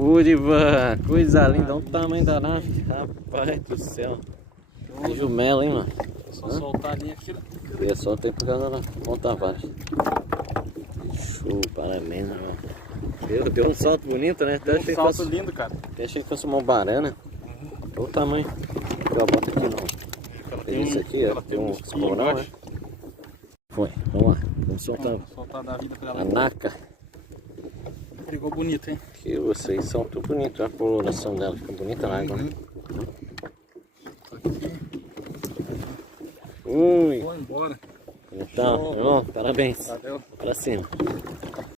Urivan, coisa linda, olha o tamanho da nave, rapaz do céu. Que jumela, hein, mano? Só soltar a linha aqui. E é só tem por causa da ponta baixa. Show, parabéns, mano. Deu um salto bonito, né? Até achei Salto lindo, cara. Até achei que fosse uma barana. Olha o tamanho. Ó, bota aqui não. Tem isso aqui, ó. Tem um esporão, né? Foi, vamos lá. Vamos soltar. Vamos soltar da vida pra ela. A naca. Pegou bonito, hein? Que vocês são tudo bonito, a coloração dela fica bonita na água, né? Ui! Vou embora. Então, irmão, parabéns. Valeu. Pra cima.